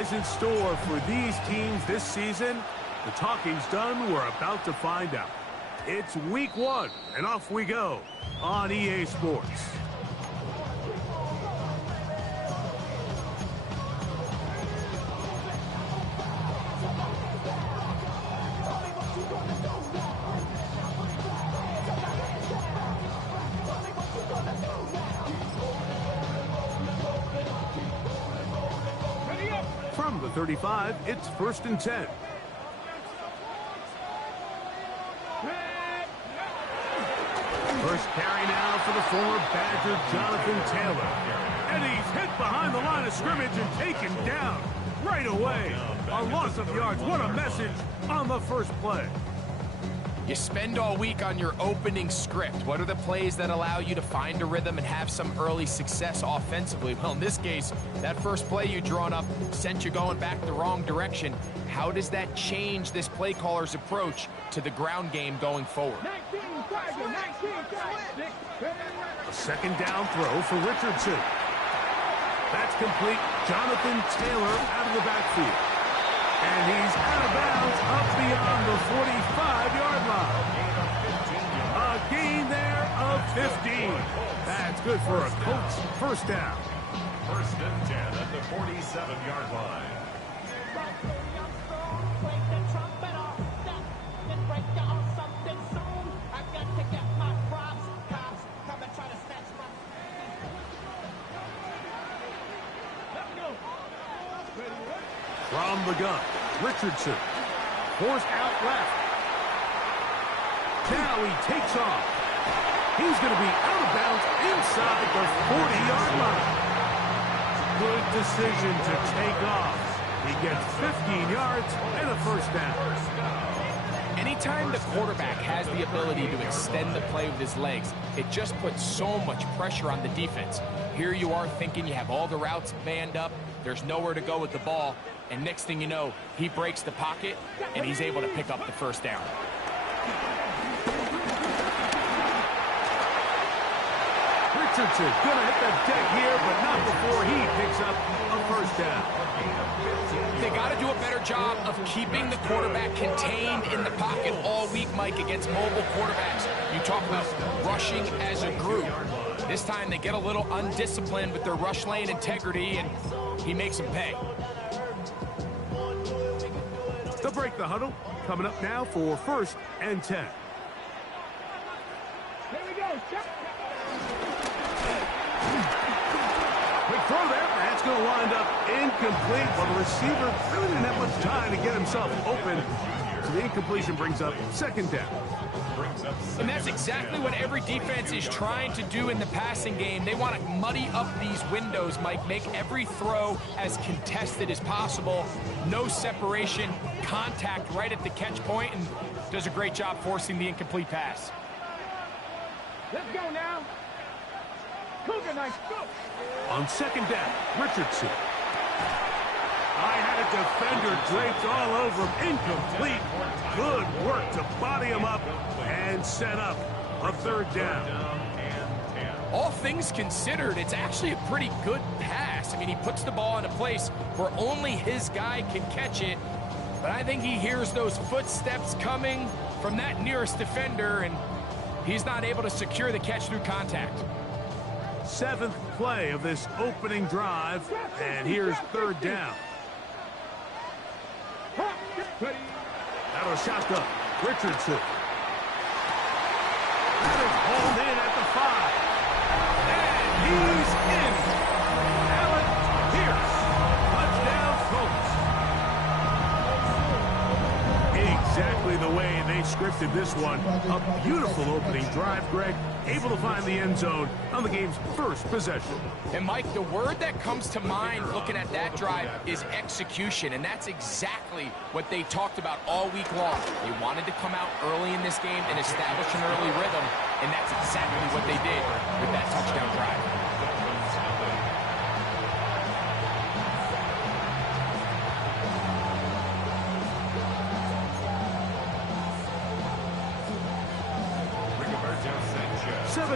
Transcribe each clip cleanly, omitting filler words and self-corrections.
lies in store for these teams this season? The talking's done. We're about to find out. It's week 1, and off we go on EA Sports. From the 35, it's 1st and 10. First carry now for the former Badger, Jonathan Taylor. And he's hit behind the line of scrimmage and taken down right away. A loss of yards. What a message on the first play. You spend all week on your opening script. What are the plays that allow you to find a rhythm and have some early success offensively? Well, in this case, that first play you drawn up sent you going back the wrong direction. How does that change this play caller's approach to the ground game going forward? A second down throw for Richardson. That's complete. Jonathan Taylor out of the backfield. And he's out of bounds up beyond the 45-yard line. A gain there of 15. That's good for a Colts first down. 1st and 10 at the 47-yard line. From the gun, Richardson. Forced out left. Now he takes off. He's going to be out of bounds inside the 40-yard line. Good decision to take off. He gets 15 yards and a first down. Anytime the quarterback has the ability to extend the play with his legs, it just puts so much pressure on the defense. Here you are thinking you have all the routes manned up, there's nowhere to go with the ball, and next thing you know, he breaks the pocket, and he's able to pick up the first down. Richardson gonna hit the deck here, but not before he picks up a first down. They got to do a better job of keeping the quarterback contained in the pocket all week, Mike, against mobile quarterbacks. You talk about rushing as a group. This time they get a little undisciplined with their rush lane integrity, and he makes them pay. To break the huddle, coming up now for 1st and 10. Here we go. Quick throw there. That's going to wind up incomplete. But the receiver really didn't have much time to get himself open. So the incompletion brings up 2nd down. And that's exactly what every defense is trying to do in the passing game. They want to muddy up these windows, Mike, make every throw as contested as possible. No separation, contact right at the catch point, and does a great job forcing the incomplete pass. Let's go now. Cougar, nice go. On 2nd down, Richardson. I had a defender draped all over him. Incomplete. Good work to body him up and set up a 3rd down. All things considered, it's actually a pretty good pass. I mean, he puts the ball in a place where only his guy can catch it. But I think he hears those footsteps coming from that nearest defender, and he's not able to secure the catch through contact. 7th play of this opening drive, and here's 3rd down. Out of shotgun, Richardson. That is hauled in at the 5. And he's in. Allen Pierce. Touchdown, Colts. Exactly the way they scripted this one. A beautiful opening drive, Greg. Able to find the end zone on the game's first possession. And, Mike, the word that comes to mind looking at that drive is execution, and that's exactly what they talked about all week long. They wanted to come out early in this game and establish an early rhythm, and that's exactly what they did with that touchdown drive.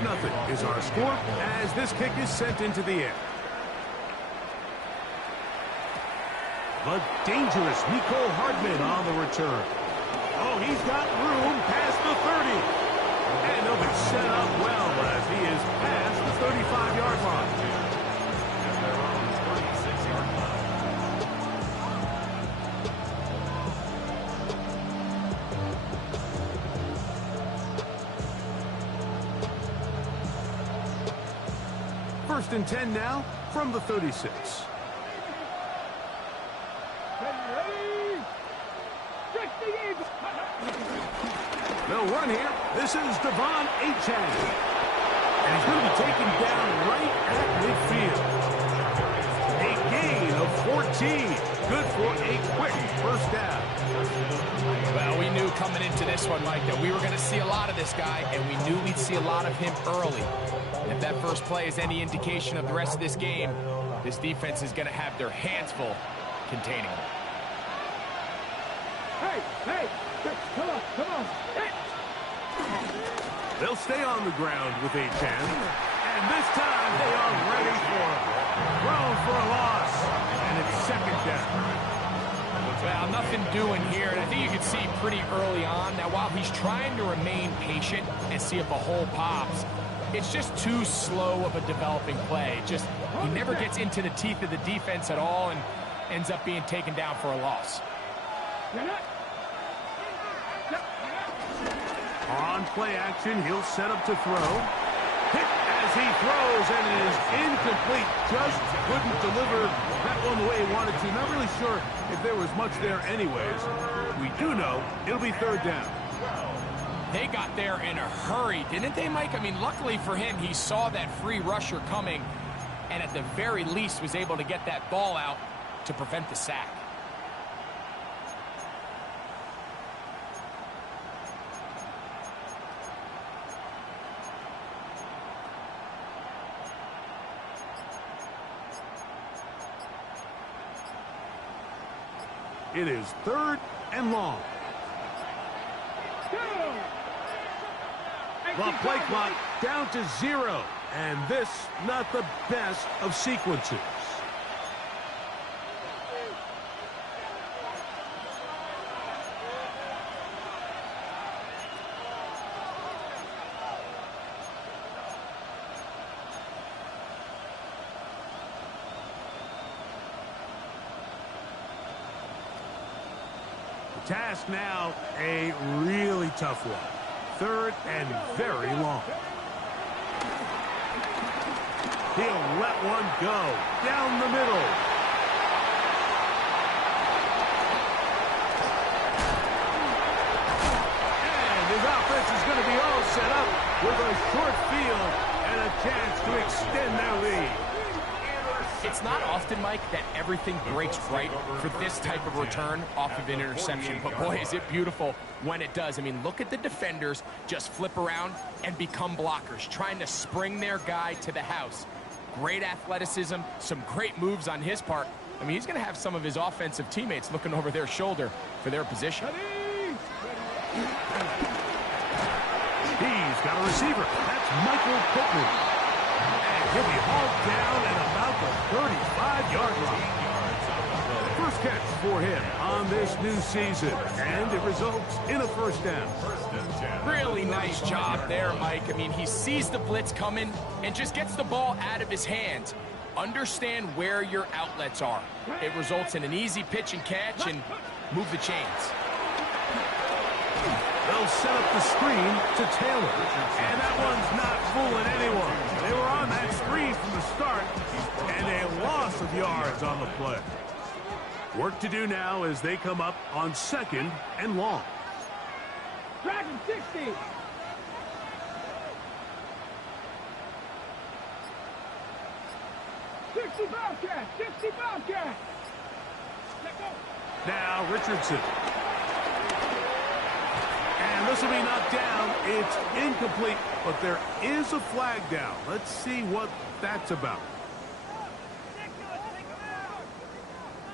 Nothing is our score as this kick is sent into the air. The dangerous Nicole Hardman on the return. Oh, he's got room past the 30. And he'll be set up well as he is past the 35-yard line. At their own 36-yard line. First and 10 now from the 36. They'll run here. This is Devon Achane. And he's going to be taken down right at midfield. A gain of 14. Good for a quick first down. Well, we knew coming into this one, Mike, that we were going to see a lot of this guy, and we knew we'd see a lot of him early. And if that first play is any indication of the rest of this game, this defense is going to have their hands full containing him. Hey, come on. Hey. They'll stay on the ground with Achane. And this time they are ready for him. Thrown for a loss. And it's second down. Well, nothing doing here, and I think you can see pretty early on. Now, while he's trying to remain patient and see if a hole pops, it's just too slow of a developing play. Just, he never gets into the teeth of the defense at all and ends up being taken down for a loss. On play action, he'll set up to throw. Hit as he throws, and it is incomplete. Just couldn't deliver that one the way he wanted to. Not really sure if there was much there anyways. We do know it'll be third down. They got there in a hurry, didn't they, Mike? I mean, luckily for him, he saw that free rusher coming, and at the very least was able to get that ball out to prevent the sack. It is third and long. The play clock down to 0. And this, not the best of sequences. Task now, a really tough one. Third and very long. He'll let one go down the middle. And his offense is going to be all set up with a short field and a chance to extend their lead. It's not often, Mike, that everything breaks right for this type of return off of an interception. But, boy, is it beautiful when it does. I mean, look at the defenders just flip around and become blockers, trying to spring their guy to the house. Great athleticism, some great moves on his part. I mean, he's going to have some of his offensive teammates looking over their shoulder for their position. He's got a receiver. That's Michael Pittman. And he'll be hauled down at about the 35-yard line. First catch for him on this new season, and it results in a first down. Really nice job there, Mike. I mean, he sees the blitz coming and just gets the ball out of his hands. Understand where your outlets are. It results in an easy pitch and catch and move the chains. They'll set up the screen to Taylor. And that one's not fooling anyone. They were on that screen from the start, and a loss of yards on the play. Work to do now as they come up on second and long. Dragon 60. Bobcat. 60 Bobcat. Let go. Now Richardson. And this will be knocked down. It's incomplete, but there is a flag down. Let's see what that's about.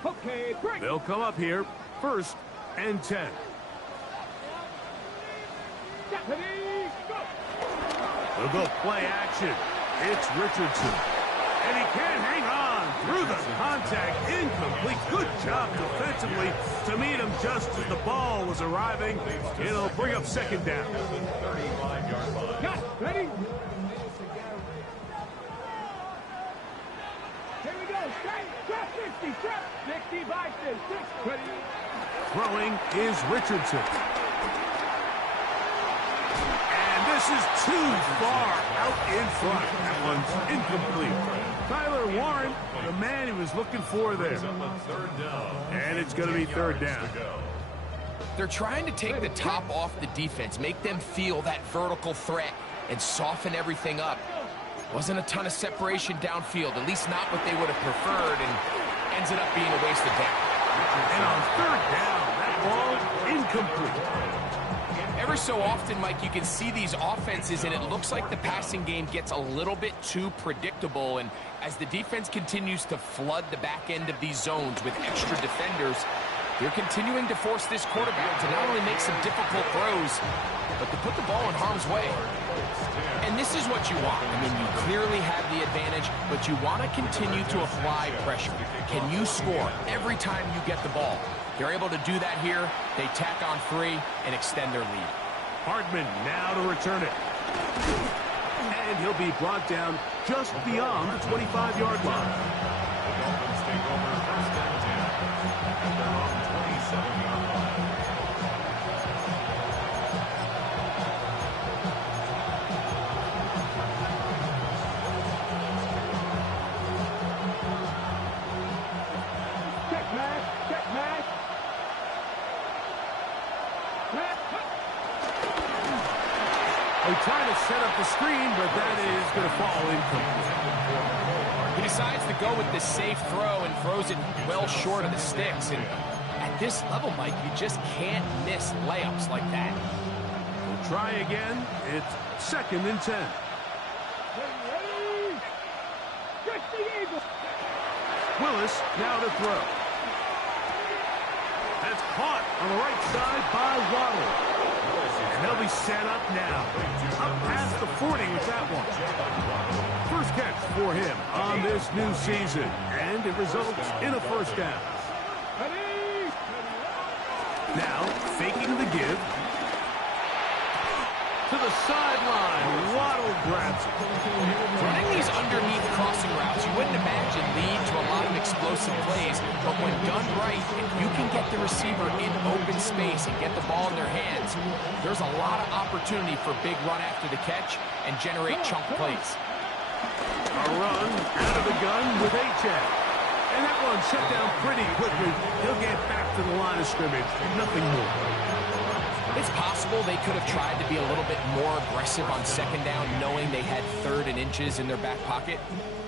Okay, break. They'll come up here, first and 10. Deputy, go. They'll go play action. It's Richardson. And he can't hang on through the contact. Incomplete. Good job defensively to meet him just as the ball was arriving. It'll bring up second down. Got it. Ready? Here we go. Straight. Trap 60. Trap 60 by 6. Ready? Throwing is Richardson. And this is too far out in front. That one's incomplete. Tyler Warren, the man he was looking for there. And it's going to be third down. They're trying to take the top off the defense, make them feel that vertical threat, and soften everything up. Wasn't a ton of separation downfield, at least not what they would have preferred, and ends up being a wasted down. And on third down, that ball incomplete. Ever so often, Mike, you can see these offenses, and it looks like the passing game gets a little bit too predictable. And as the defense continues to flood the back end of these zones with extra defenders, they're continuing to force this quarterback to not only make some difficult throws, but to put the ball in harm's way. And this is what you want. I mean, you clearly have the advantage, but you want to continue to apply pressure. Can you score every time you get the ball? They're able to do that here. They tack on 3 and extend their lead. Hardman now to return it. And he'll be brought down just beyond the 25-yard line. The Dolphins take over first and 10 at their own 27-yard line. Check match. Check match. They try to set up the screen, but that is going to fall incomplete. He decides to go with the safe throw and throws it well short of the sticks. And at this level, Mike, you just can't miss layups like that. We'll try again. It's second and 10. Ready? Stretch the eagle. Willis now to throw. That's caught on the right side by Waddle. And they'll be set up now. Up past the 40 with that one. First catch for him on this new season. And it results in a first down. Ready? Now, faking the give. To the sideline. Waddle grabs it. Running these underneath crossing routes, you wouldn't imagine lead to a lot of explosive plays, but when done right, if you can get the receiver in open space and get the ball in their hands, there's a lot of opportunity for big run after the catch and generate chunk plays. A run out of the gun with Achane. And that one shut down pretty quickly. He'll get back to the line of scrimmage. Nothing more. It's possible they could have tried to be a little bit more aggressive on second down, knowing they had 3rd and inches in their back pocket.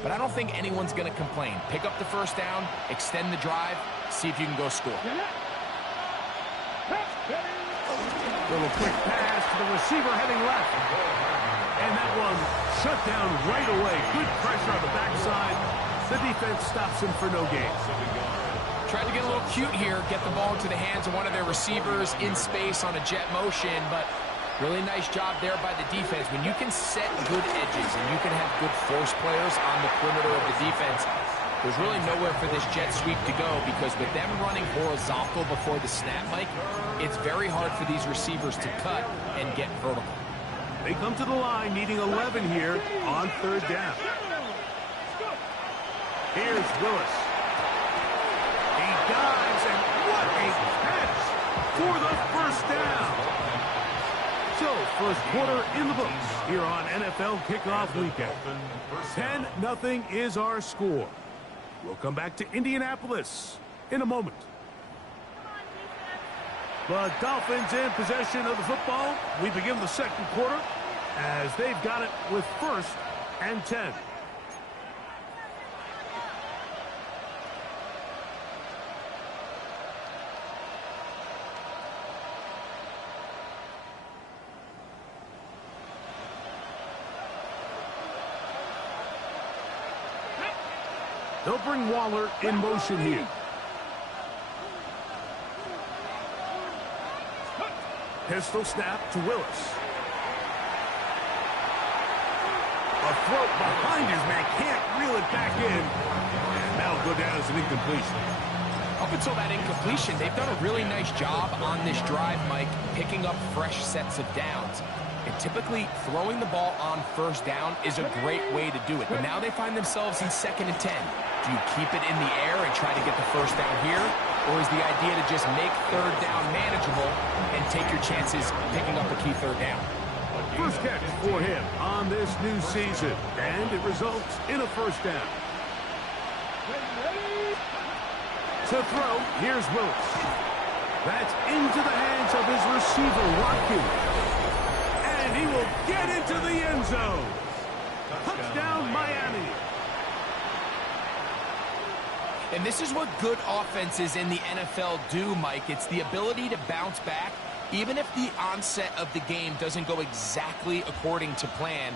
But I don't think anyone's going to complain. Pick up the first down, extend the drive, see if you can go score. Little quick pass to the receiver heading left. And that one shut down right away. Good pressure on the backside. The defense stops him for no gain. Tried to get a little cute here, get the ball into the hands of one of their receivers in space on a jet motion, but really nice job there by the defense. When you can set good edges and you can have good force players on the perimeter of the defense, there's really nowhere for this jet sweep to go, because with them running horizontal before the snap, Mike, it's very hard for these receivers to cut and get vertical. They come to the line needing 11 here on third down. Here's Willis. He dives, and what a catch for the first down. So, first quarter in the books here on NFL Kickoff Weekend. 10-0 is our score. We'll come back to Indianapolis in a moment. The Dolphins in possession of the football. We begin the second quarter as they've got it with first and 10. They'll bring Waller in motion here. Pistol snap to Willis. A a throw behind his man. Can't reel it back in. And that'll go down as an incompletion. Up until that incompletion, they've done a really nice job on this drive, Mike, picking up fresh sets of downs. And typically, throwing the ball on first down is a great way to do it. But now they find themselves in 2nd and 10. Do you keep it in the air and try to get the first down here? Or is the idea to just make 3rd down manageable and take your chances picking up a key 3rd down? First catch for him on this new season. And it results in a first down. To throw, here's Willis. That's into the hands of his receiver, Watkins. And he will get into the end zone. Touchdown, Miami. And this is what good offenses in the NFL do, Mike. It's the ability to bounce back, even if the onset of the game doesn't go exactly according to plan.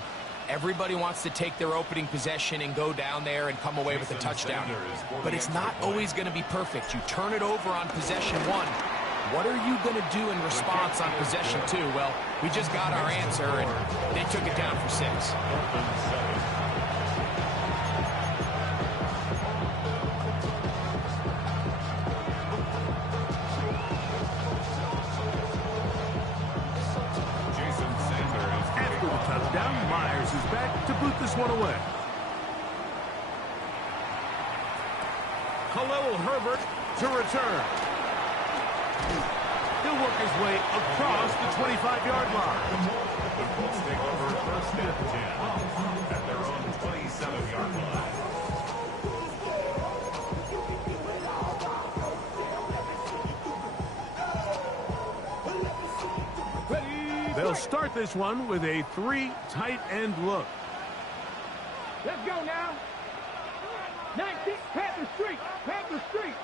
Everybody wants to take their opening possession and go down there and come away with a touchdown. But it's not always going to be perfect. You turn it over on possession 1. What are you going to do in response on possession 2? Well, we just got our answer, and they took it down for 6. Myers is back to boot this one away. Khalil Herbert to return. He'll work his way across the 25-yard line. The Colts take over 1st and 10 at their own 27-yard line. They'll start this one with a 3 tight end look. Let's go now. 19, Panther Street. Panther Street.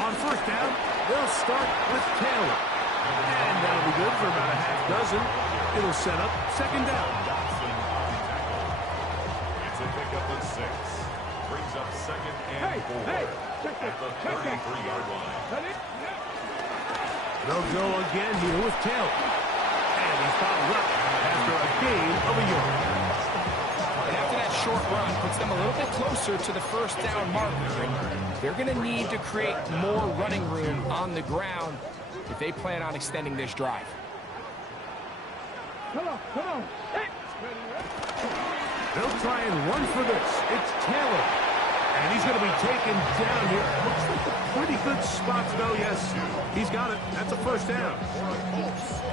On first down, they'll start with Taylor. And that'll be good for about a half dozen. It'll set up 2nd down. It's a pickup of 6. Brings up 2nd and 4 at the 33-yard line. They'll go again here with Taylor. And he's fouled up after a gain of a yard. And after that short run, puts them a little bit closer to the first down marker. They're going to need to create more running room on the ground if they plan on extending this drive. Come on, come on. Hey. They'll try and run for this. It's Taylor. And he's going to be taken down here. Looks like a pretty good spot, though. Yes, he's got it. That's a first down.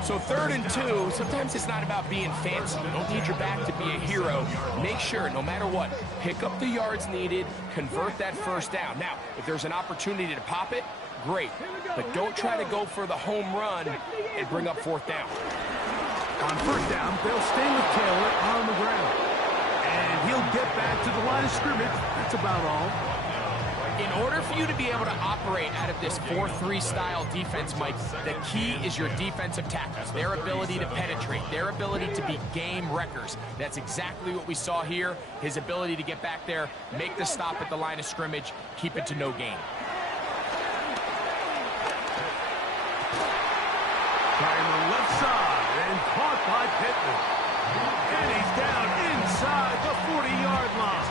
So 3rd and 2, sometimes it's not about being fancy. You don't need your back to be a hero. Make sure, no matter what, pick up the yards needed, convert that first down. Now, if there's an opportunity to pop it, great. But don't try to go for the home run and bring up 4th down. On first down, they'll stay with Taylor on the ground. And he'll get back to the line of scrimmage. That's about all. In order for you to be able to operate out of this 4-3 style defense, Mike, the key is your defensive tackles, their ability to penetrate, their ability to be game wreckers. That's exactly what we saw here, his ability to get back there, make the stop at the line of scrimmage, keep it to no gain. Trying the left side and caught by Pittman. And he's down inside the 40-yard line.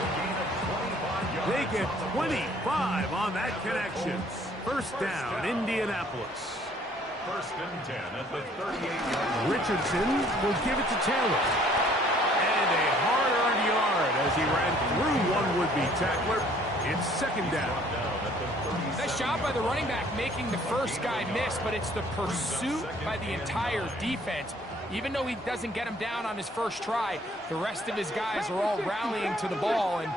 They get 25 on that connection. First down, Indianapolis. 1st and 10 at the 38-yard line. Richardson will give it to Taylor. And a hard-earned yard as he ran through one would-be tackler. It's 2nd down. Nice job by the running back making the first guy miss, but it's the pursuit by the entire defense. Even though he doesn't get him down on his first try, the rest of his guys are all rallying to the ball, and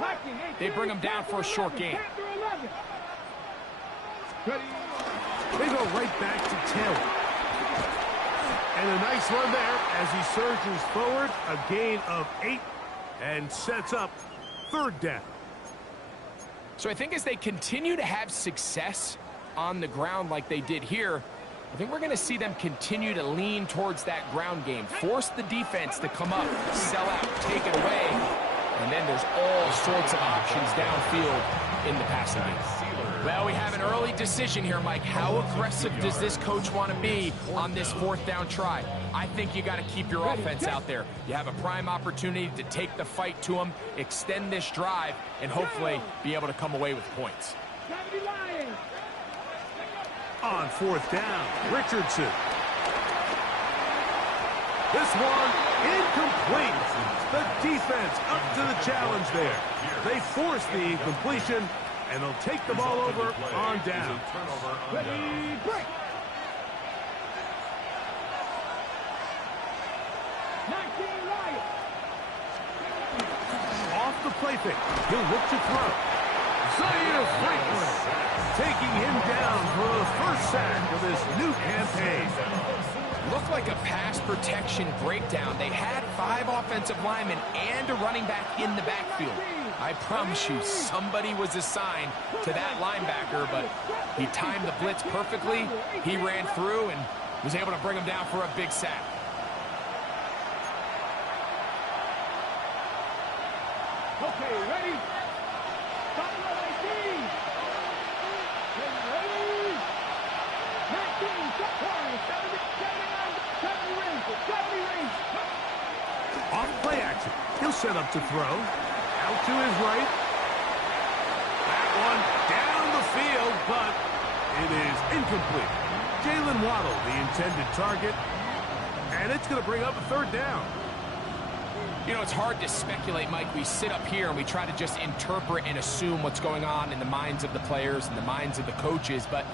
they bring him down for a short gain. They go right back to Taylor. And a nice run there as he surges forward, a gain of 8, and sets up 3rd down. So I think as they continue to have success on the ground like they did here, I think we're going to see them continue to lean towards that ground game, force the defense to come up, sell out, take it away, and then there's all sorts of options downfield in the passing game. Well, we have an early decision here, Mike. How aggressive does this coach want to be on this 4th down try? I think you got to keep your offense out there. You have a prime opportunity to take the fight to them, extend this drive, and hopefully be able to come away with points. On 4th down, Richardson. This one incomplete. The defense up to the challenge there. They force the incompletion, and they'll take the ball over on down. Ready, break. 19 Lions. Off the play fake. He'll look to throw. Zaire Franklin taking him down for the first sack of this new campaign. Looked like a pass protection breakdown. They had 5 offensive linemen and a running back in the backfield. I promise you, somebody was assigned to that linebacker, but he timed the blitz perfectly. He ran through and was able to bring him down for a big sack. Okay, ready? Stop the 19. Ready? 19, stop point. 70 range. Off play action. He'll set up to throw. Out to his right. That one down the field, but it is incomplete. Jalen Waddle, the intended target. And it's going to bring up a 3rd down. You know, it's hard to speculate, Mike. We sit up here and we try to just interpret and assume what's going on in the minds of the players and the minds of the coaches, but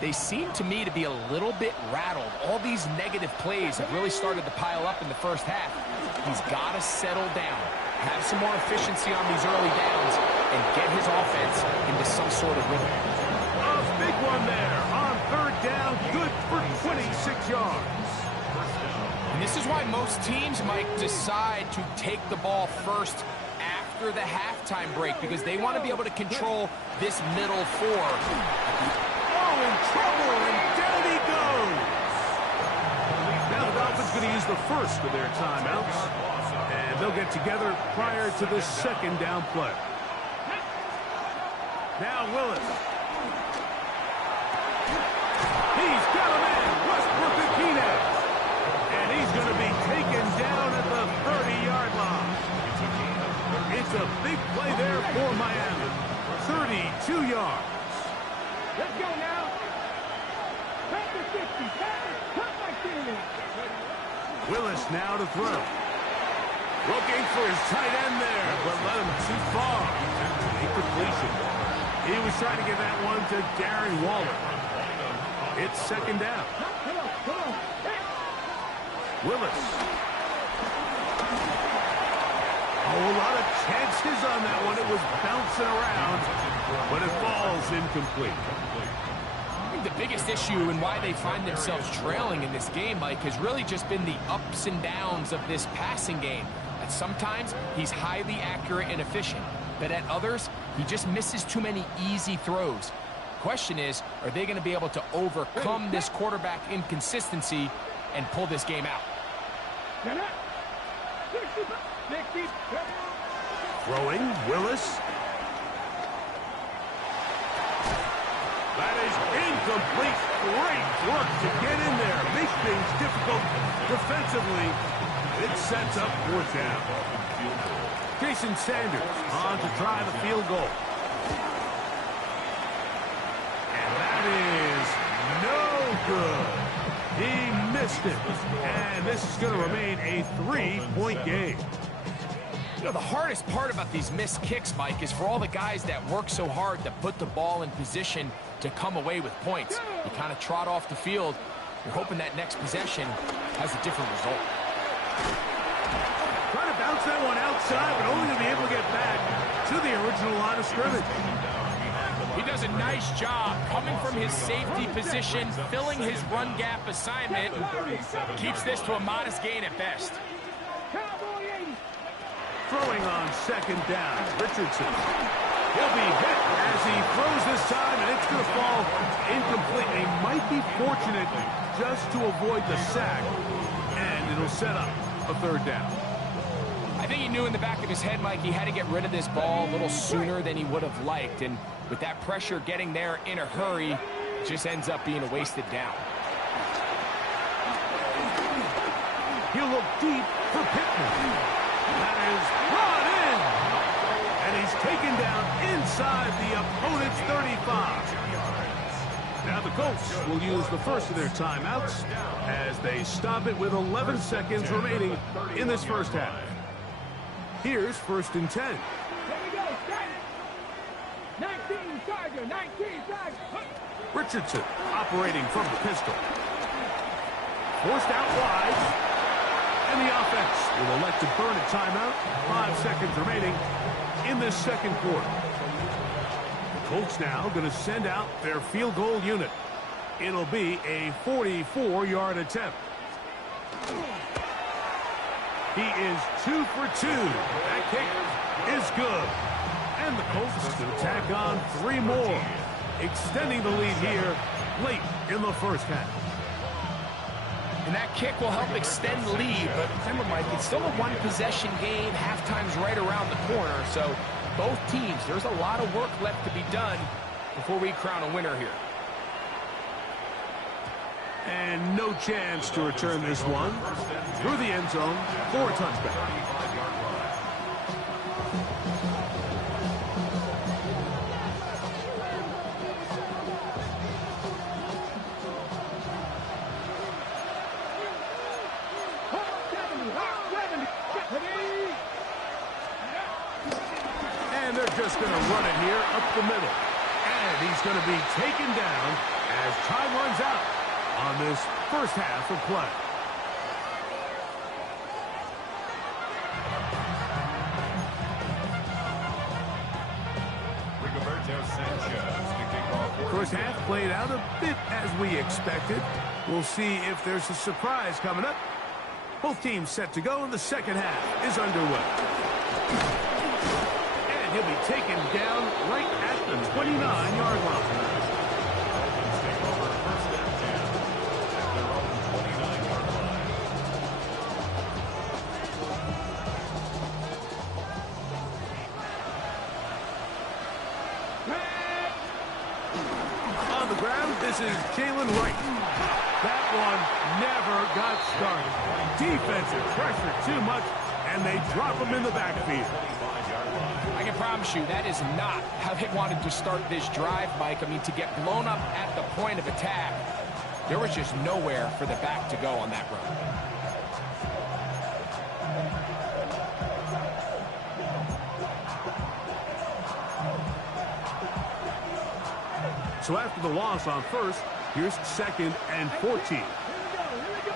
they seem to me to be a little bit rattled. All these negative plays have really started to pile up in the first half. He's got to settle down, have some more efficiency on these early downs, and get his offense into some sort of rhythm. A big one there on 3rd down, good for 26 yards. And this is why most teams might decide to take the ball first after the halftime break, because they want to be able to control this middle 4. In trouble, and down he goes. Now the Dolphins going to use the first of their timeouts, and they'll get together prior to the 2nd down play. Now Willis. He's got a man, Westbrook Akine, and he's going to be taken down at the 30-yard line. It's a big play there for Miami. 32 yards. Let's go now. Back to 60. Cut my feeling. Willis now to throw. Looking for his tight end there, but let him too far. Incompletion. He was trying to get that one to Darren Waller. It's 2nd down. Come on. Willis. Oh, a lot of chances on that one. It was bouncing around, but it falls incomplete. I think the biggest issue and why they find themselves trailing in this game, Mike, has really just been the ups and downs of this passing game. At sometimes, he's highly accurate and efficient, but at others, he just misses too many easy throws. Question is, are they going to be able to overcome this quarterback inconsistency and pull this game out? Throwing, Willis. That is incomplete. Great work to get in there. Makes things difficult defensively. It sets up 4th down. Jason Sanders on to try the field goal. And that is no good. He missed it. And this is going to remain a 3-point game. You know, the hardest part about these missed kicks, Mike, is for all the guys that work so hard to put the ball in position to come away with points. You kind of trot off the field. You're hoping that next possession has a different result. Trying to bounce that one outside, but only to be able to get back to the original line of scrimmage. He does a nice job coming from his safety position, filling his run gap assignment, keeps this to a modest gain at best. Throwing on 2nd down, Richardson. He'll be hit as he throws this time, and it's going to fall incomplete. They might be fortunate just to avoid the sack, and it'll set up a 3rd down. I think he knew in the back of his head, Mike, he had to get rid of this ball a little sooner than he would have liked, and With that pressure getting there in a hurry, it just ends up being a wasted down. He'll look deep for Pittman. That is brought in. And he's taken down inside the opponent's 35. Now the Colts will use the first of their timeouts as they stop it with 11 seconds remaining in this first half. Here's 1st and 10. Here we go, start it. 19 Charger, 19 Charger. Richardson operating from the pistol. Forced out wide. And the offense will elect to burn a timeout. 5 seconds remaining in this second quarter. The Colts now going to send out their field goal unit. It'll be a 44-yard attempt. He is 2 for 2. That kick is good. And the Colts to tack on 3 more, extending the lead here late in the first half. And that kick will help extend the lead, but remember, Mike, it's still a one-possession game. Halftime's right around the corner, so both teams, there's a lot of work left to be done before we crown a winner here. And no chance to return this one through the end zone for a touchback. And they're just going to run it here up the middle. And he's going to be taken down as time runs out on this first half of play. First half played out a bit as we expected. We'll see if there's a surprise coming up. Both teams set to go, and the second half is underway. And he'll be taken down right at the 29-yard line. On the ground, this is Jalen Wright. That one never got started. Defensive pressure too much, and they drop him in the backfield. I can promise you that is not how they wanted to start this drive, Mike. I mean, to get blown up at the point of attack, there was just nowhere for the back to go on that run. So after the loss on first, here's 2nd and 14. Here we go.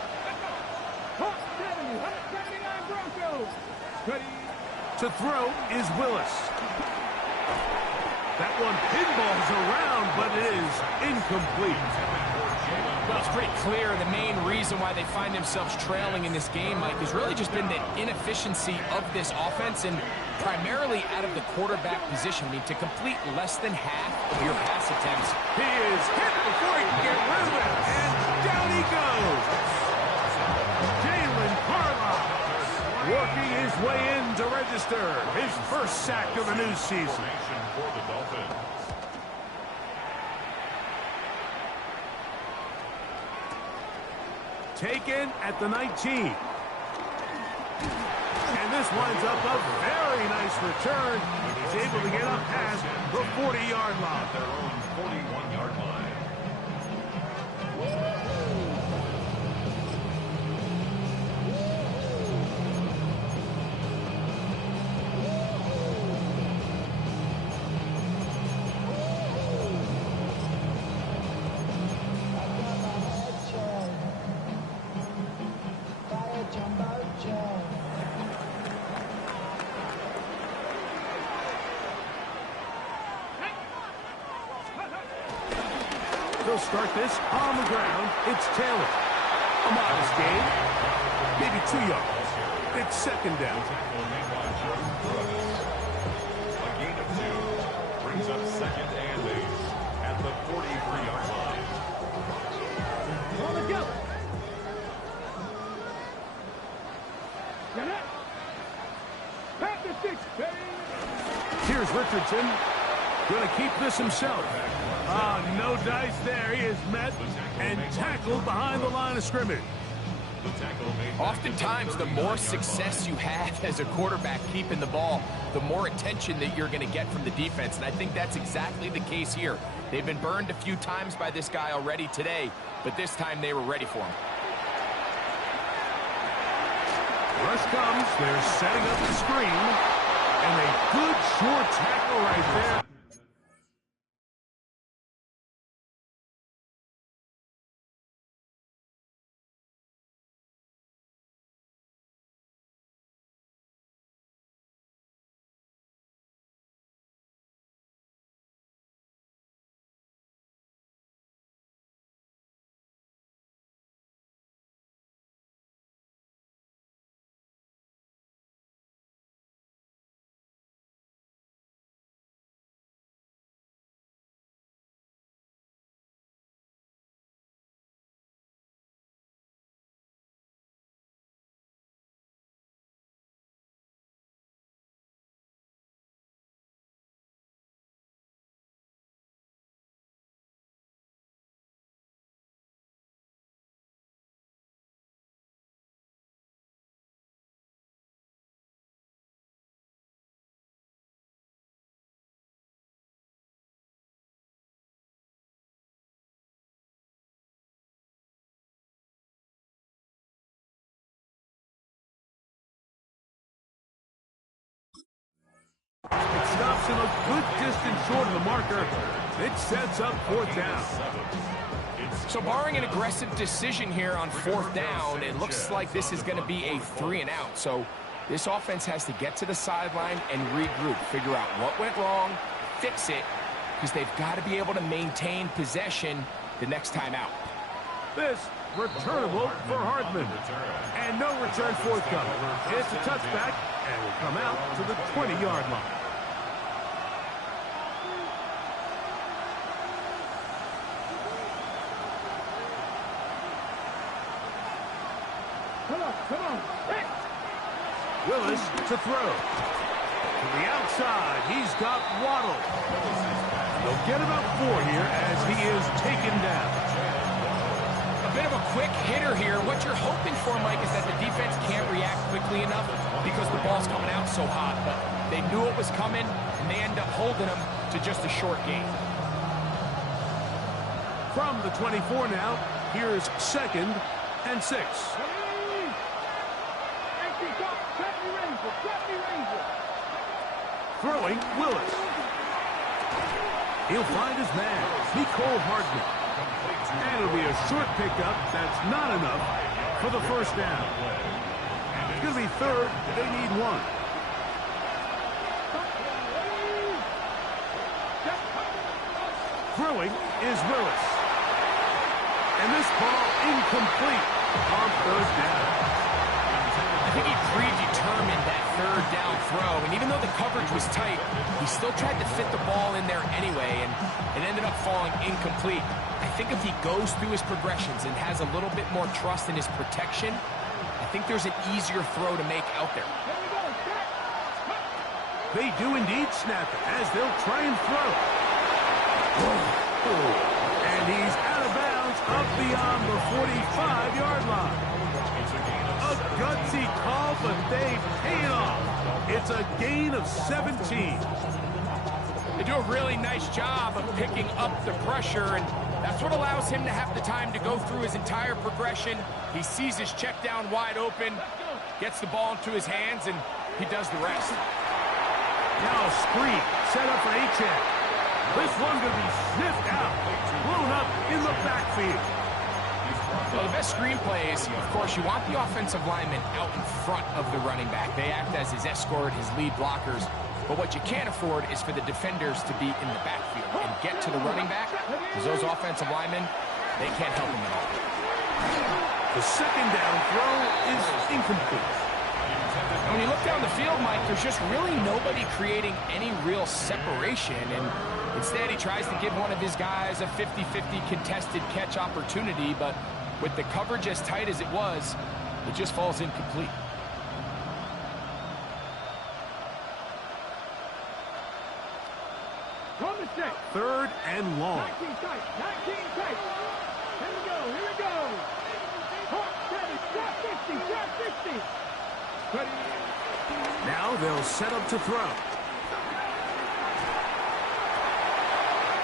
Hawk 70, 179 Broncos. Ready. To throw is Willis. That one pinballs around, but it is incomplete. Well, it's pretty clear the main reason why they find themselves trailing in this game, Mike, has really just been the inefficiency of this offense and primarily out of the quarterback position. I mean, to complete less than half of your pass attempts. He is hit before he can get rid of it, and down he goes. Jalen Carlisle working his way in to register his first sack of the new season. Taken at the 19. And this winds up a very nice return. He's able to get up past the 40-yard line. Their own 41-yard line. They'll start this on the ground. It's Taylor. A modest gain. Maybe 2 yards. It's 2nd down. A gain of 2 brings up 2nd and 8 at the 43-yard line. Let's go. Get up. Pass the 6, baby. Here's Richardson. Going to keep this himself. No dice there. He is met and tackled behind the line of scrimmage. Oftentimes, the more success you have as a quarterback keeping the ball, the more attention that you're going to get from the defense. And I think that's exactly the case here. They've been burned a few times by this guy already today, but this time they were ready for him. Rush comes. They're setting up the screen. And a good short tackle right there. It stops him a good distance short of the marker. It sets up fourth down. So barring an aggressive decision here on fourth down, it looks like this is going to be a 3-and-out. So this offense has to get to the sideline and regroup, figure out what went wrong, fix it, because they've got to be able to maintain possession the next time out. This returnable for Hardman. And no return forthcoming. It's a touchback and will come out to the 20-yard line. Come on. Hey. Willis to throw. To the outside, he's got Waddle. They'll get about 4 here as he is taken down. A bit of a quick hitter here. What you're hoping for, Mike, is that the defense can't react quickly enough because the ball's coming out so hot. But they knew it was coming, and they end up holding them to just a short gain. From the 24 now, here's 2nd and 6. Throwing, Willis. He'll find his man, Nicole Hardman. And it'll be a short pickup. That's not enough for the first down. It's going to be 3rd. They need 1. Throwing is Willis. And this ball incomplete on 3rd down. I think he predetermined that 3rd down throw, and even though the coverage was tight, he still tried to fit the ball in there anyway, and it ended up falling incomplete. I think if he goes through his progressions and has a little bit more trust in his protection, I think there's an easier throw to make out there. They do indeed snap it as they'll try and throw. And he's out of bounds up beyond the 45-yard line. A gutsy call, but they pay it off. It's a gain of 17. They do a really nice job of picking up the pressure, and that's what allows him to have the time to go through his entire progression. He sees his check down wide open, gets the ball into his hands, and he does the rest. Now a screen set up for Achane. This one going to be sniffed out, blown up in the backfield. Well, the best screenplay is, of course, you want the offensive lineman out in front of the running back. They act as his escort, his lead blockers. But what you can't afford is for the defenders to be in the backfield and get to the running back, because those offensive linemen, they can't help him at all. The 2nd down throw is incomplete. When you look down the field, Mike, there's just really nobody creating any real separation, and instead he tries to give one of his guys a 50-50 contested catch opportunity, but with the coverage as tight as it was, it just falls incomplete. Coming. 3rd and long. 19 tight. 19 tight. Here we go. Here we go. Hot, steady. Shot 50. Shot 50. Now they'll set up to throw.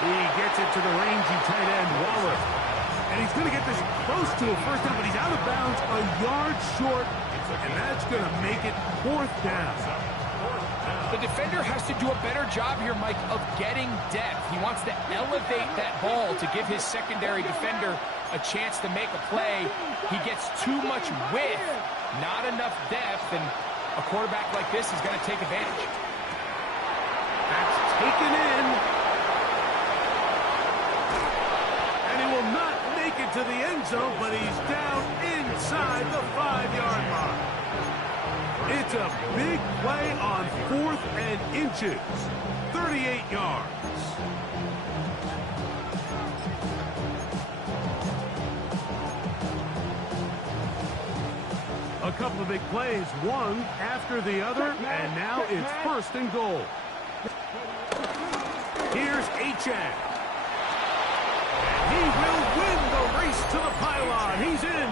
He gets it to the rangy tight end, Waller. And he's going to get this close to a first down, but he's out of bounds a yard short, and that's going to make it 4th down. The defender has to do a better job here, Mike, of getting depth. He wants to elevate that ball to give his secondary defender a chance to make a play. He gets too much width, not enough depth, and a quarterback like this is going to take advantage. That's taken in. And he will not make it to the end zone, but he's down inside the 5-yard line. It's a big play on 4th and inches. 38 yards. A couple of big plays, one after the other, and now it's 1st and goal. Here's Achane. He will win the race to the pylon. He's in.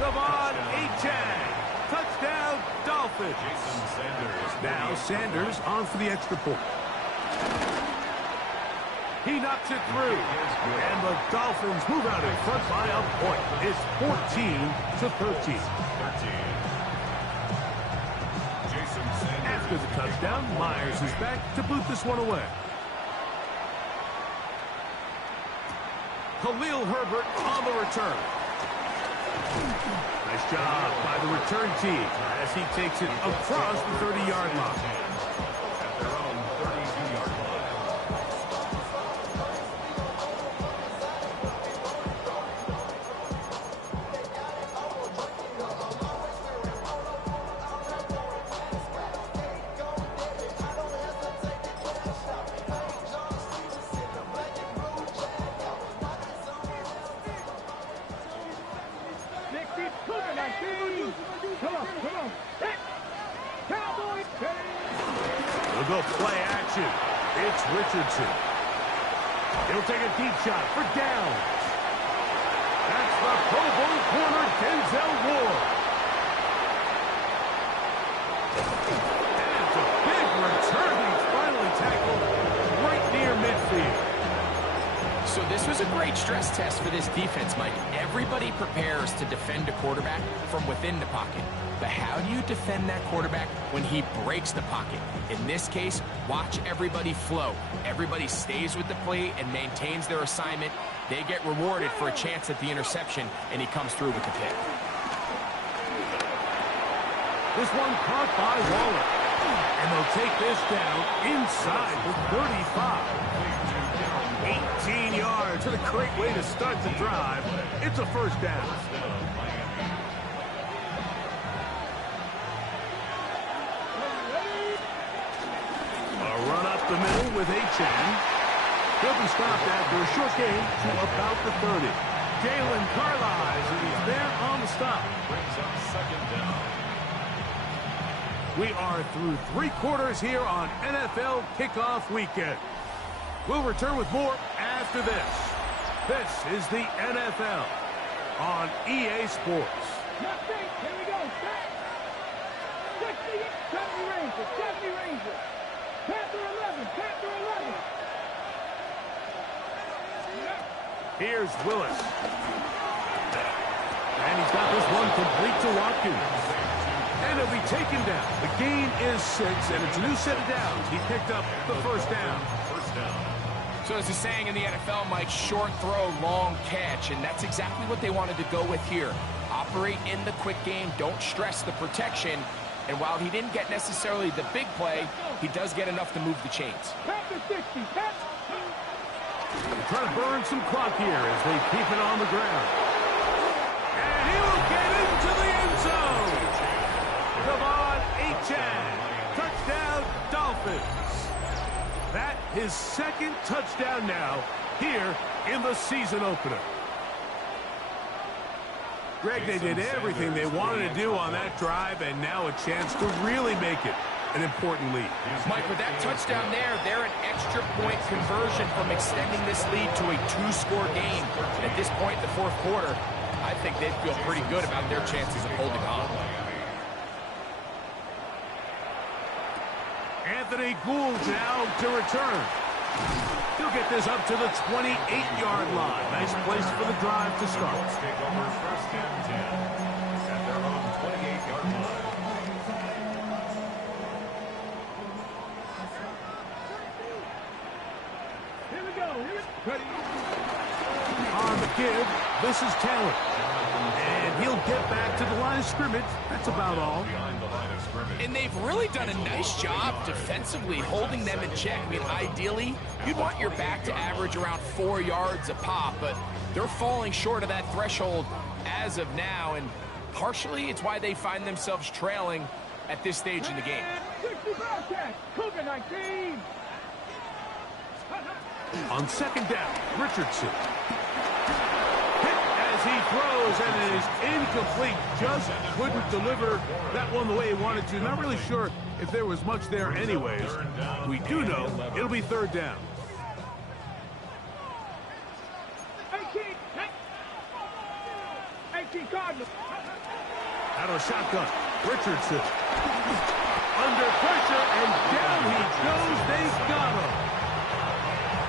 Devon Achane. Touchdown, Dolphins. Now Sanders on for the extra point. He knocks it through. And the Dolphins move out in front by a point. It's 14-13. After the touchdown, Myers is back to boot this one away. Khalil Herbert on the return. Nice job by the return team as he takes it across the 30-yard line. At their own 32-yard line. We'll go play action. It's Richardson. He'll take a deep shot for downs. That's the Pro Bowl corner, Denzel Ward. And it's a big return. He's finally tackled right near midfield. So this was a great stress test for this defense, Mike. Everybody prepares to defend a quarterback from within the pocket. But how do you defend that quarterback when he breaks the pocket? In this case, watch everybody flow. Everybody stays with the play and maintains their assignment. They get rewarded for a chance at the interception, and he comes through with the pick. This one caught by Waller. And they'll take this down inside the 35. 18 yards. What a great way to start the drive. It's a first down. The middle with Achane. He'll be stopped after a short gain to about the 30. Jalen Carlisle, and he's there on the stop. Brings up 2nd down. We are through 3 quarters here on NFL Kickoff Weekend. We'll return with more after this. This is the NFL on EA Sports. Here we go. 60, 70 Rangers, 70 Rangers. Panther 11, Panther 11. Here's Willis. And he's got this one complete to Watkins. And he'll be taken down. The gain is 6, and it's a new set of downs. He picked up the first down. First down. So as the saying in the NFL, Mike, short throw, long catch, and that's exactly what they wanted to go with here. Operate in the quick game, don't stress the protection, and while he didn't get necessarily the big play, he does get enough to move the chains. Panther 60, Panther. Trying to burn some clock here as they keep it on the ground. And he will get into the end zone. Devon Achane. Touchdown, Dolphins. That his 2nd touchdown now here in the season opener. Greg, they did everything they wanted to do on that drive, and now a chance to really make it an important lead. Mike, with that touchdown there, they're an extra point conversion from extending this lead to a 2-score game. And at this point in the fourth quarter, I think they'd feel pretty good about their chances of holding on. Anthony Gould now to return. He'll get this up to the 28-yard line. Nice place for the drive to start. Take over first and 10 at their own 28-yard line. Here we go. Ready. On the give, this is Taylor. And he'll get back to the line of scrimmage. That's about all. Behind the line of scrimmage. And they've really done a nice job defensively holding them in check. I mean, ideally, you'd want your back to average around 4 yards a pop, but they're falling short of that threshold as of now, and partially it's why they find themselves trailing at this stage in the game. 65 catch. Cougar 19. On second down, Richardson. Hit as he throws, and it is incomplete. Just couldn't deliver that one the way he wanted to. Not really sure if there was much there anyways. We do know it'll be third down. 18 Cardinals. Out of a shotgun, Richardson. Under pressure, and down he goes. They got him.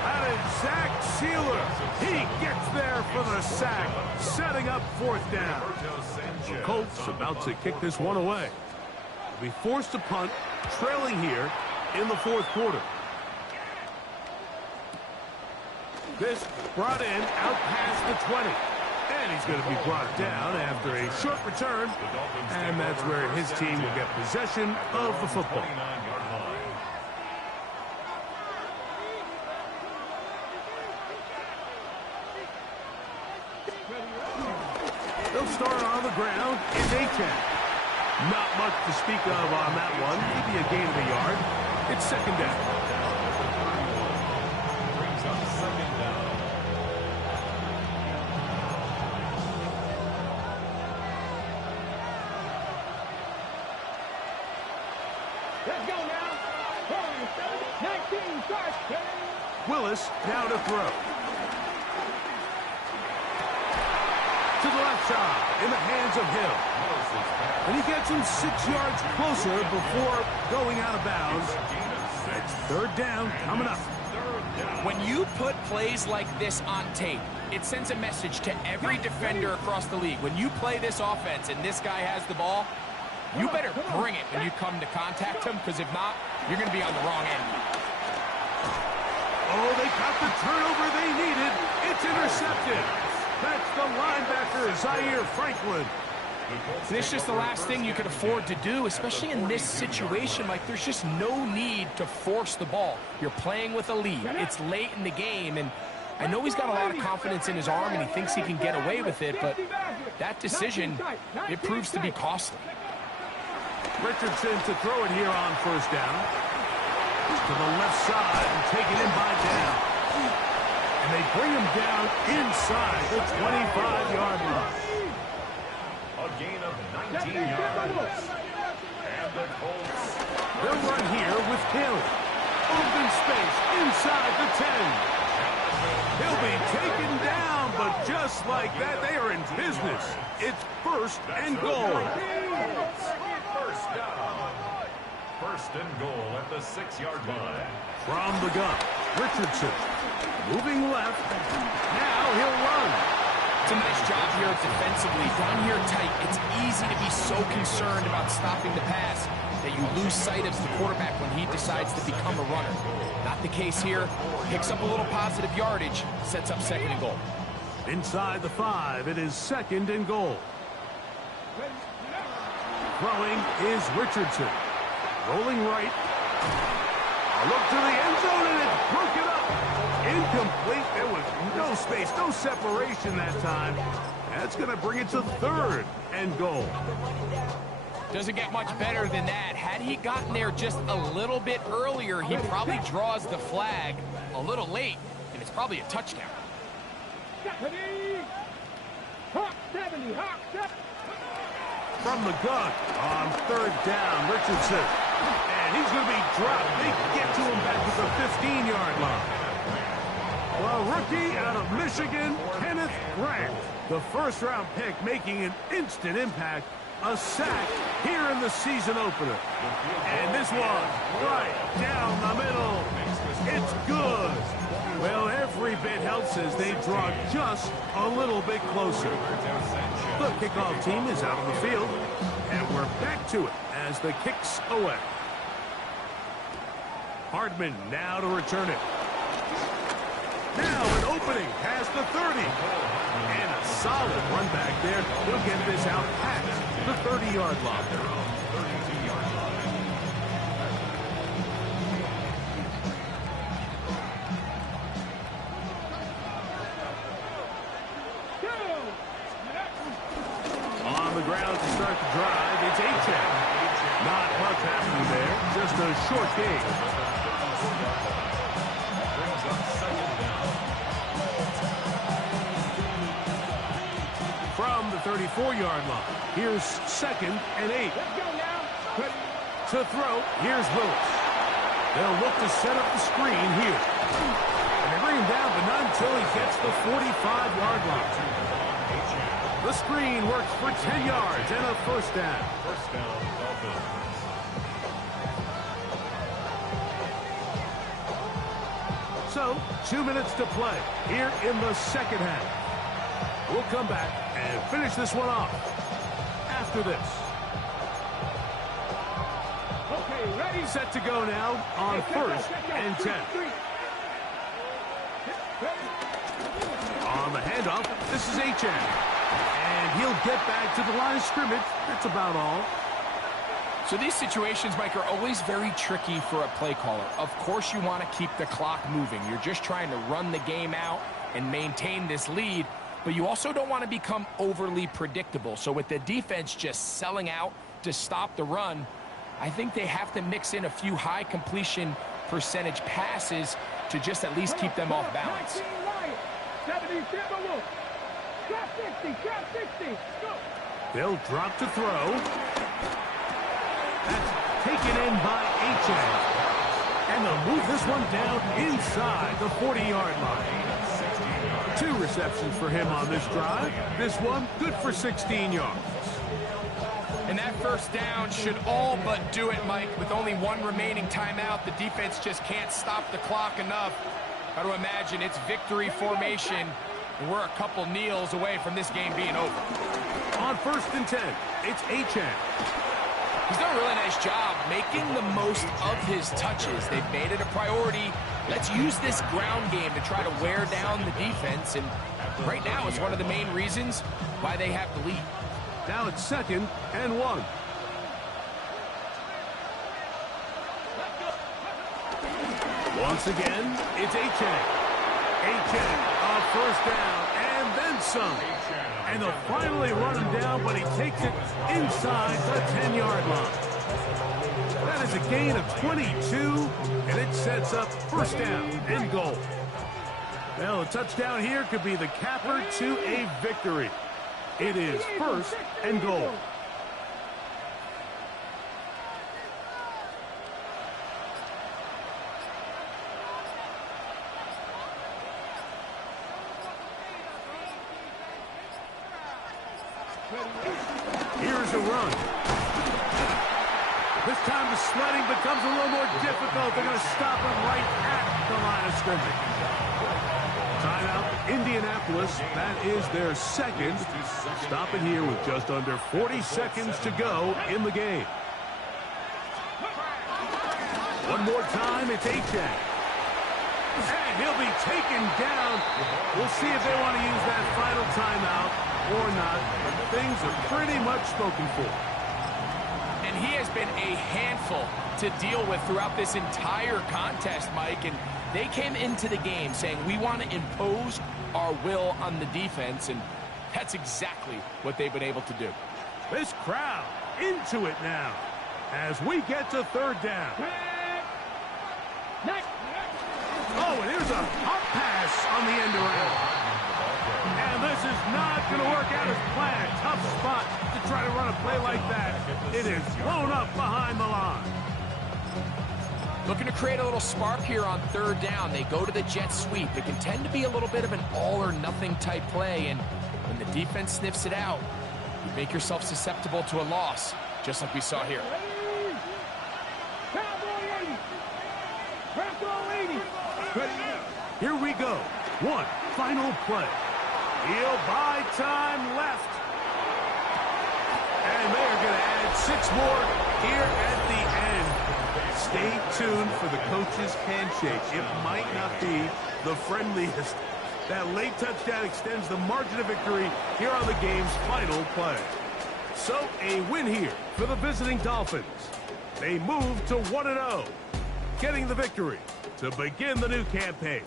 That is Zach Sealer. He gets there for the sack, setting up fourth down. The Colts about to kick this one away. They'll be forced to punt, trailing here in the fourth quarter. This brought in out past the 20. And he's going to be brought down after a short return. And that's where his team will get possession of the football. They'll start on the ground in A-10. Not much to speak of on that one. Maybe a gain of a yard. It's second down. Brings up second down. Let's go now. 19 starts. Willis now to throw. To the left side, in the hands of Hill. And he gets him 6 yards closer before going out of bounds. It's third down coming up. When you put plays like this on tape, it sends a message to every defender across the league. When you play this offense and this guy has the ball, you better bring it when you come to contact him, because if not, you're going to be on the wrong end. Oh, they got the turnover they needed. It's intercepted. That's the linebacker, Zaire Franklin. And it's just the last thing you could afford to do, especially in this situation. Like, there's just no need to force the ball. You're playing with a lead. It's late in the game, and I know he's got a lot of confidence in his arm, and he thinks he can get away with it, but that decision, it proves to be costly. Richardson to throw it here on first down. To the left side and taken in by down. And they bring him down inside the 25-yard line. A gain of 19 yards. And the Colts. They'll run here with Taylor. Open space inside the 10. He'll be taken down, but just like that, they are in business. It's first and goal. First down. First and goal at the 6-yard line. From the gun, Richardson moving left. Now he'll run. It's a nice job here defensively. Down here tight, it's easy to be so concerned about stopping the pass that you lose sight of the quarterback when he decides to become a runner. Not the case here. Picks up a little positive yardage, sets up second and goal. Inside the 5, it is second and goal. Throwing is Richardson. Rolling right. A look to the end zone, and it broke it up. Incomplete. There was no space, no separation that time. That's going to bring it to third and goal. Doesn't get much better than that. Had he gotten there just a little bit earlier, he probably draws the flag a little late, and it's probably a touchdown. Hawk 70, Hawk 70. From the gun on third down, Richardson And he's going to be dropped. They get to him back at the 15-yard line. Well, rookie out of Michigan, Kenneth Grant, the first-round pick, making an instant impact. A sack here in the season opener. And this one right down the middle. It's good. Well, every bit helps as they draw just a little bit closer. The kickoff team is out on the field, and we're back to it as the kick's away. Hardman now to return it. Now an opening past the 30. And a solid run back there. He'll get this out past the 30-yard line. On the ground to start the drive, it's H.M. Not much happening there, just a short game. From the 34-yard line, here's 2nd and 8. Let's go now. To throw, here's Willis. They'll look to set up the screen here. And they bring him down, but not until he gets the 45-yard line. The screen works for 10 yards and a first down. First down, Dolphins. So, 2 minutes to play here in the second half. We'll come back and finish this one off after this. Okay, ready? Set to go now on 1st and 10. On the handoff, this is H.M. And he'll get back to the line of scrimmage. That's about all. So these situations, Mike, are always very tricky for a play caller. Of course you want to keep the clock moving. You're just trying to run the game out and maintain this lead. But you also don't want to become overly predictable. So with the defense just selling out to stop the run, I think they have to mix in a few high completion percentage passes to just at least keep them off balance. 70, trap 60, trap 60. Go. They'll drop to throw. That's taken in by H.M. And they'll move this one down inside the 40-yard line. 2 receptions for him on this drive. This one good for 16 yards. And that first down should all but do it, Mike. With only 1 remaining timeout, the defense just can't stop the clock enough. Got to imagine it's victory formation, and we're a couple kneels away from this game being over. On 1st and 10, it's H.M. He's done a really nice job making the most of his touches. They've made it a priority. Let's use this ground game to try to wear down the defense, and right now it's one of the main reasons why they have the lead. Now it's 2nd and 1. Once again, it's H.M. H.M. a first down and then some. And they'll finally run him down, but he takes it inside the 10-yard line. That is a gain of 22, and it sets up first down and goal. Well, a touchdown here could be the capper to a victory. It is 1st and goal. Here's a run. This time the sledding becomes a little more difficult. They're going to stop him right at the line of scrimmage. Timeout, Indianapolis. That is their 2nd. Stopping here with just under 40 seconds to go in the game. One more time, it's H.M. And he'll be taken down. We'll see if they want to use that final timeout or not. But things are pretty much spoken for. And he has been a handful to deal with throughout this entire contest, Mike. And they came into the game saying, we want to impose our will on the defense. And that's exactly what they've been able to do. This crowd into it now as we get to 3rd down. Oh, and here's a hop pass on the end around. And this is not going to work out as planned. Tough spot to try to run a play like that. It is blown up behind the line. Looking to create a little spark here on third down. They go to the jet sweep. It can tend to be a little bit of an all-or-nothing type play, and when the defense sniffs it out, you make yourself susceptible to a loss, just like we saw here. Here we go. One final play. He'll buy time left. And they are going to add 6 more here at the end. Stay tuned for the coach's handshake. It might not be the friendliest. That late touchdown extends the margin of victory here on the game's final play. So a win here for the visiting Dolphins. They move to 1-0, getting the victory to begin the new campaign.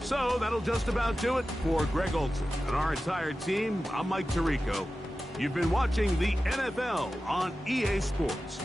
So that'll just about do it for Greg Olson and our entire team. I'm Mike Tirico. You've been watching the NFL on EA Sports.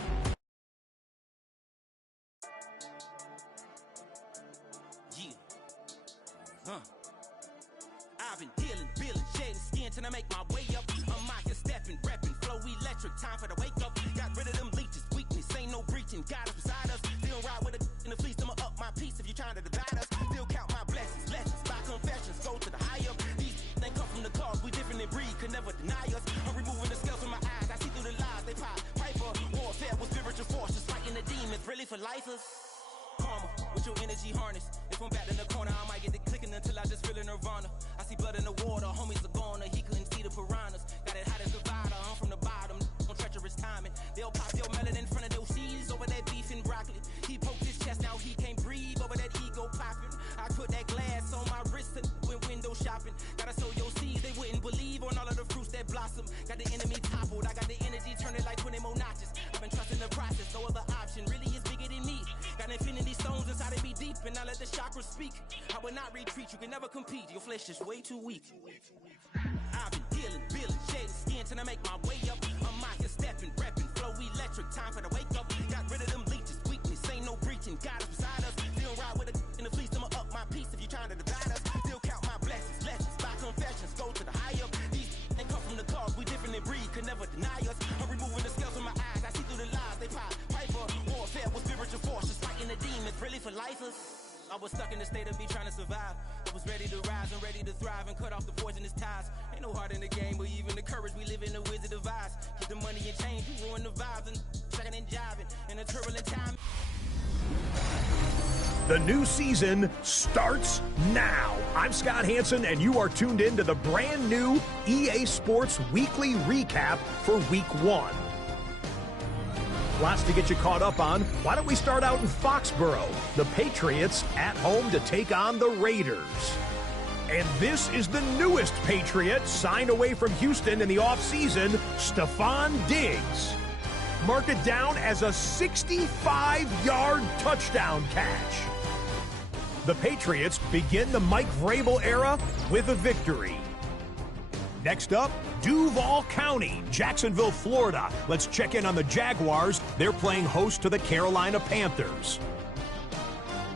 I've been dealing, billing, shedding skin till I make my way up. I'm out here stepping, repping, flow electric, time for the wake up. Got rid of them leeches, weakness, ain't no breaching. God is beside us, still ride with a in the fleece. I'ma up my piece if you're trying to divide us. Still count my blessings, lessons, by confessions, go to the high up. These they come from the cause, we different in breed, could never deny us. I'm removing the scales from my eyes, I see through the lies, they pop. Piper, warfare with spiritual force, just fighting the demons, really for lifers. Karma, with your energy harness. If I'm back in the corner, I might get it clicking until I just feel a nirvana. I see blood in the water, homies are goner. He couldn't see the piranhas. Got it hot as divider, I'm from the bottom. On treacherous timing. They'll pop your melon in front of those seeds over that beef and broccoli. He poked his chest, now he can't breathe over that ego popping. I put that glass on my wrist and went window shopping. Gotta sow your seeds, they wouldn't believe on all of the fruits that blossom. Got the enemy toppled, I got the energy turning like 20 more notches. I've been trusting the process, no other option really is bigger than me. Got infinity stones inside of me deep, and I let the chakras speak. I will not retreat, you can never compete. Your flesh is way too weak. I've been dealing, billing, shedding skin till I make my way up. I'm out here stepping, repping, flow electric, time for the wake up. Got rid of them leeches, weakness, ain't no breaching. God is beside us, still ride with a in the fleece. I'ma up my piece if you're trying to divide us. Still count my blessings, lessons, by confessions, go to the high up. These they come from the cause, we different in breed, could never deny us. I'm removing the scales from my eyes, I see through the lies, they pop. Piper, warfare with spiritual force, just fighting the demons, really for lifers. I was stuck in the state of me trying to survive. I was ready to rise and ready to thrive and cut off the poisonous ties. Ain't no heart in the game, but even the courage we live in the wizard of Oz. Keep the money and change, you ruin the vibes and checking and jiving in a turbulent time. The new season starts now. I'm Scott Hansen, and you are tuned in to the brand new EA Sports Weekly Recap for Week 1. Lots to get you caught up on. Why don't we start out in Foxborough? The Patriots at home to take on the Raiders. And this is the newest Patriot signed away from Houston in the offseason, Stephon Diggs. Mark it down as a 65-yard touchdown catch. The Patriots begin the Mike Vrabel era with a victory. Next up, Duval County, Jacksonville, Florida. Let's check in on the Jaguars. They're playing host to the Carolina Panthers.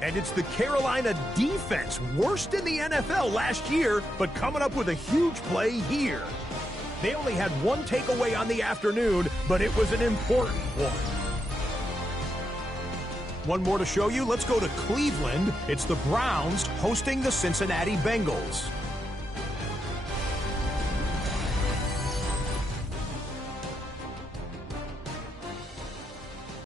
And it's the Carolina defense, worst in the NFL last year, but coming up with a huge play here. They only had one takeaway on the afternoon, but it was an important one. One more to show you. Let's go to Cleveland. It's the Browns hosting the Cincinnati Bengals.